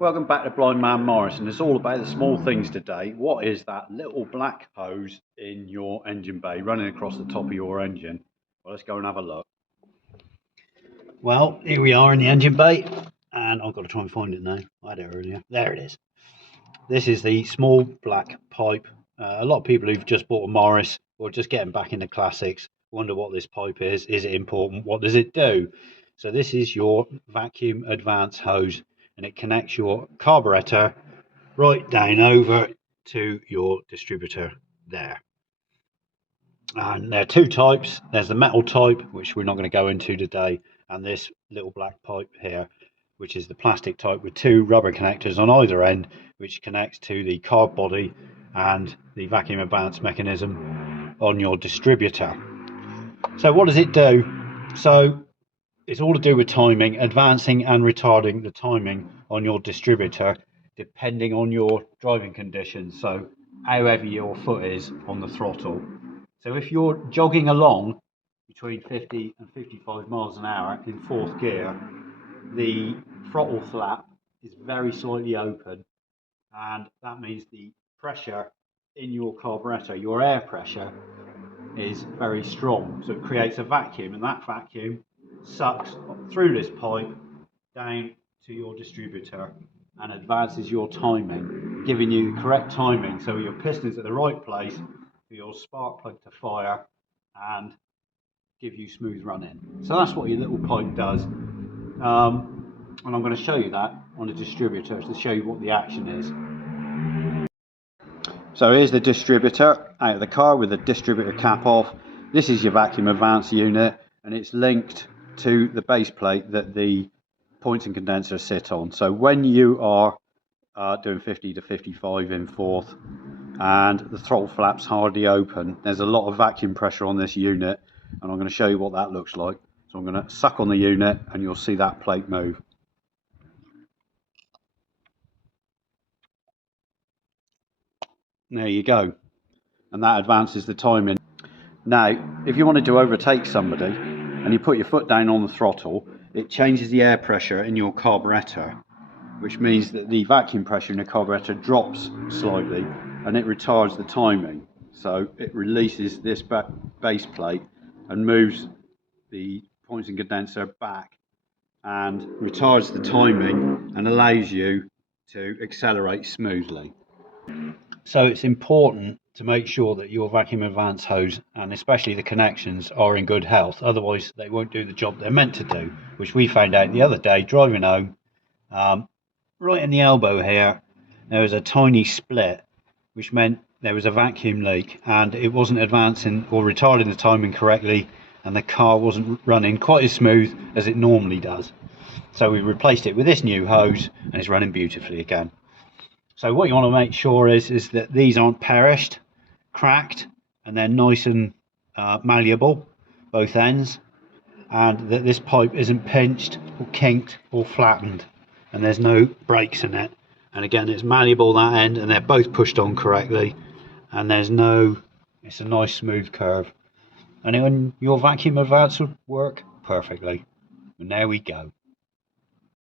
Welcome back to Blind Man Morris, and it's all about the small things today. What is that little black hose in your engine bay running across the top of your engine? Well, let's go and have a look. Well, here we are in the engine bay, and I've got to try and find it now. I had it earlier. There it is. This is the small black pipe. A lot of people who've just bought a Morris or just getting back into classics wonder what this pipe is. Is it important? What does it do? So this is your vacuum advance hose, and it connects your carburetor right down over to your distributor there. And there are two types. There's the metal type, which we're not going to go into today, and this little black pipe here, which is the plastic type with two rubber connectors on either end, which connects to the carb body and the vacuum advance mechanism on your distributor. So what does it do? So it's all to do with timing, advancing and retarding the timing on your distributor depending on your driving conditions, so how heavy your foot is on the throttle. So if you're jogging along between 50 and 55 miles an hour in fourth gear, the throttle flap is very slightly open, and that means the pressure in your carburetor, your air pressure, is very strong. So it creates a vacuum, and that vacuum sucks through this pipe down to your distributor and advances your timing, giving you the correct timing so your piston's at the right place for your spark plug to fire and give you smooth running. So that's what your little pipe does. And I'm going to show you that on the distributor to show you what the action is. So here's the distributor out of the car with the distributor cap off. This is your vacuum advance unit, and it's linked to the base plate that the points and condenser sit on. So when you are doing 50 to 55 in fourth and the throttle flap's hardly open, there's a lot of vacuum pressure on this unit, and I'm going to show you what that looks like. So I'm going to suck on the unit and you'll see that plate move. There you go, and that advances the timing. Now, if you wanted to overtake somebody and you put your foot down on the throttle, it changes the air pressure in your carburetor, which means that the vacuum pressure in the carburetor drops slightly and it retards the timing. So it releases this base plate and moves the points and condenser back and retards the timing and allows you to accelerate smoothly. So it's important to make sure that your vacuum advance hose, and especially the connections, are in good health. Otherwise they won't do the job they're meant to do, which we found out the other day driving home. Right in the elbow here there was a tiny split, which meant there was a vacuum leak and it wasn't advancing or retarding the timing correctly, and the car wasn't running quite as smooth as it normally does. So we replaced it with this new hose and it's running beautifully again. So what you want to make sure is that these aren't perished, cracked, and they're nice and malleable, both ends, and that this pipe isn't pinched or kinked or flattened, and there's no breaks in it. And again, it's malleable that end, and they're both pushed on correctly, and it's a nice smooth curve. And then your vacuum advance would work perfectly. And there we go.